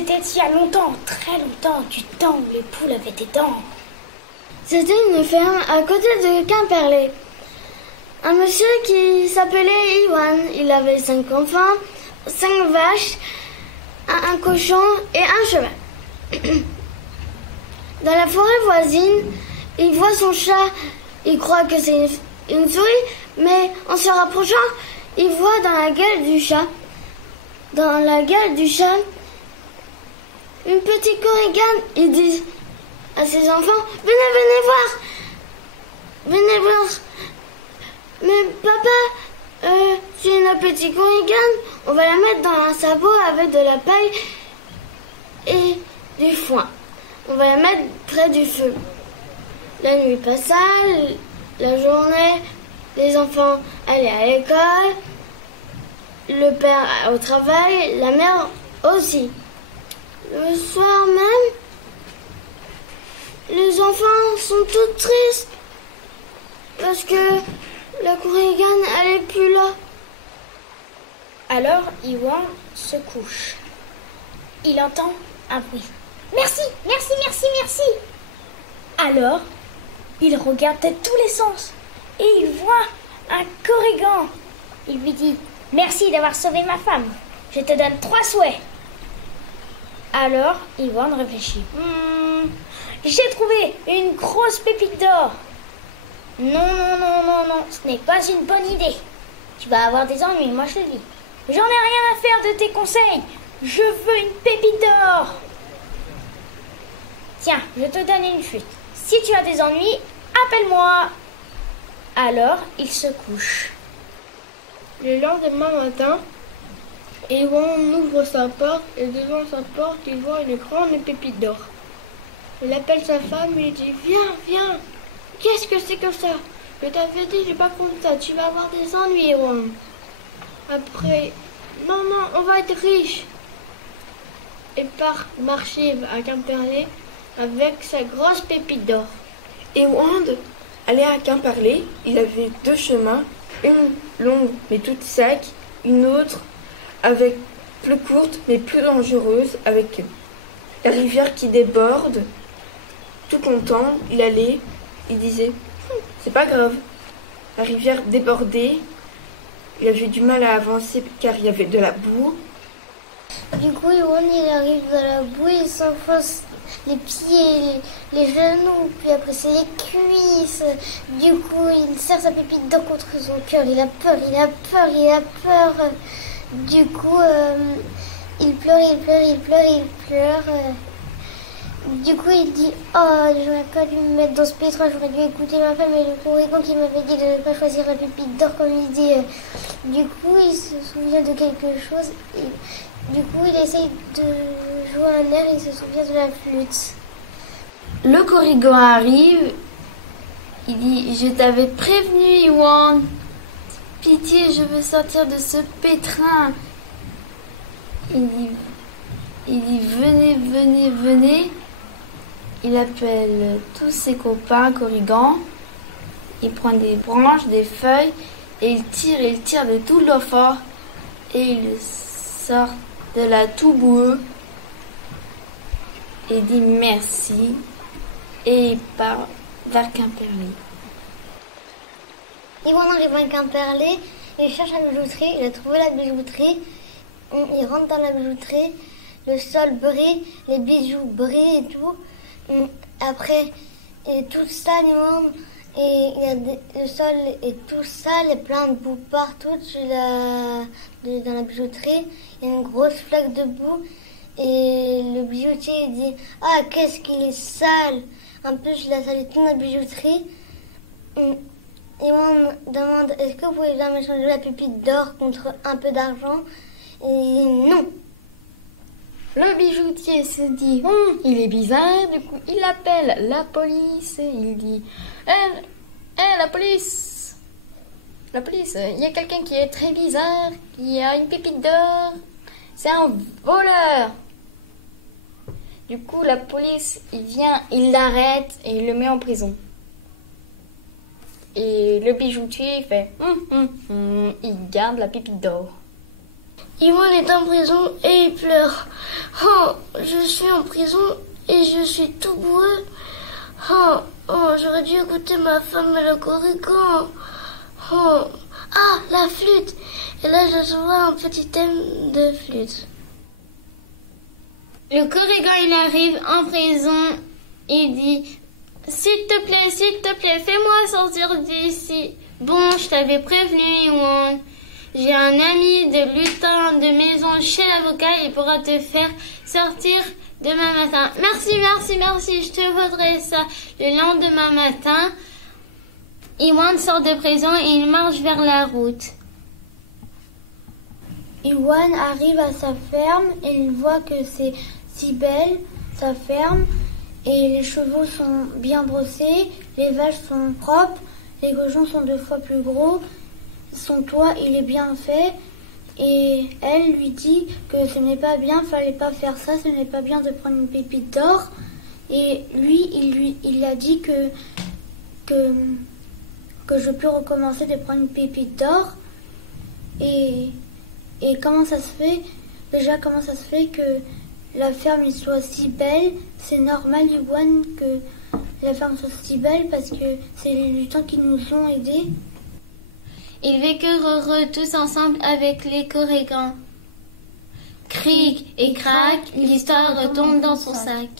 C'était il y a longtemps, très longtemps, du temps où les poules avaient des dents. C'était une ferme à côté de Quimperlé. Un monsieur qui s'appelait Iwan. Il avait 5 enfants, 5 vaches, un cochon et un cheval. Dans la forêt voisine, il voit son chat. Il croit que c'est une souris, mais en se rapprochant, il voit dans la gueule du chat, une petite korigane. Il dit à ses enfants, venez voir. Mais papa, c'est une petite korigane, on va la mettre dans un sabot avec de la paille et du foin. On va la mettre près du feu. La nuit passa, la journée, les enfants allaient à l'école, le père au travail, la mère aussi. Le soir même, les enfants sont tous tristes parce que la korigane, elle est plus là. Alors Iwan se couche. Il entend un bruit. Merci. Alors, il regarde de tous les sens et il voit un korigan. Il lui dit « Merci d'avoir sauvé ma femme. Je te donne 3 souhaits. » Alors, Iwan réfléchit. J'ai trouvé une grosse pépite d'or. Non, ce n'est pas une bonne idée. Tu vas avoir des ennuis, moi je te le dis. J'en ai rien à faire de tes conseils. Je veux une pépite d'or. Tiens, je te donne une fuite. Si tu as des ennuis, appelle-moi. Alors, il se couche. Le lendemain matin, Iwan ouvre sa porte et devant sa porte, il voit une grande pépite d'or. Il appelle sa femme et lui dit « Viens, qu'est-ce que c'est que ça? Je t'avais dit, j'ai pas compris ça, tu vas avoir des ennuis, Iwan. » Après, non, on va être riche. Et part marcher à Quimperlé avec sa grosse pépite d'or. Iwan allait à Quimperlé, il avait 2 chemins, une longue mais toute sec, une autre avec plus courte mais plus dangereuse, avec la rivière qui déborde. Tout content, il disait c'est pas grave. La rivière débordait, il avait du mal à avancer car il y avait de la boue. Du coup, Iwan, il arrive dans la boue, il s'enfonce les pieds, les genoux, puis après c'est les cuisses. Du coup, il serre sa pépite d'or contre son cœur. Il a peur. Du coup, il pleure. Du coup, il dit « Oh, j'aurais pas dû me mettre dans ce pétrin, j'aurais dû écouter ma femme et le korigan qui m'avait dit de ne pas choisir la pépite d'or comme il dit. » Du coup, il se souvient de quelque chose. Du coup, il essaye de jouer un air et il se souvient de la flûte. Le korigan arrive. Il dit « Je t'avais prévenu, Iwan. Pitié, je veux sortir de ce pétrin. » Il dit « Venez. » Il appelle tous ses copains korigans. Il prend des branches, des feuilles et il tire de tout l'eau fort et il sort de là tout boueux et dit merci et il part vers Quimperlé. Iwan arrive à Quimperlé, il cherche la bijouterie, il a trouvé la bijouterie, il rentre dans la bijouterie, le sol brille, les bijoux brillent et tout. Après, il est tout sale, le sol est tout sale, il y a plein de boue partout dans la bijouterie. Il y a une grosse flaque de boue et le bijoutier il dit « Ah, qu'est-ce qu'il est sale !» En plus, il a salé toute la bijouterie. Et on me demande « Est-ce que vous pouvez bien m'échanger la pépite d'or contre un peu d'argent ?» Et non. Le bijoutier se dit il est bizarre, du coup il appelle la police et il dit la police, il y a quelqu'un qui est très bizarre, qui a une pépite d'or, c'est un voleur. Du coup la police il vient, il l'arrête et il le met en prison. Et le bijoutier il fait il garde la pépite d'or. Iwan est en prison et il pleure. Oh, je suis en prison et je suis tout bourré. J'aurais dû écouter ma femme et le corrigan. Ah, la flûte. Et là, je jouais un petit thème de flûte. Le corrigan, il arrive en prison. Il dit, s'il te plaît, fais-moi sortir d'ici. Bon, je t'avais prévenu, Iwan. J'ai un ami de lutin de maison chez l'avocat. Il pourra te faire sortir demain matin. Merci, je te vaudrai ça. Le lendemain matin, Iwan sort de prison et il marche vers la route. Iwan arrive à sa ferme et il voit que c'est si belle, sa ferme, et les chevaux sont bien brossés, les vaches sont propres, les cochons sont 2 fois plus gros, son toit il est bien fait, et elle lui dit que ce n'est pas bien, fallait pas faire ça, ce n'est pas bien de prendre une pépite d'or, et il a dit que je peux recommencer de prendre une pépite d'or, et comment ça se fait? Déjà, comment ça se fait que la ferme soit si belle? C'est normal, Iwan, que la ferme soit si belle parce que c'est les lutins qui nous ont aidés. Ils vécurent heureux tous ensemble avec les corrigans. Cric et crac, l'histoire retombe dans son sac.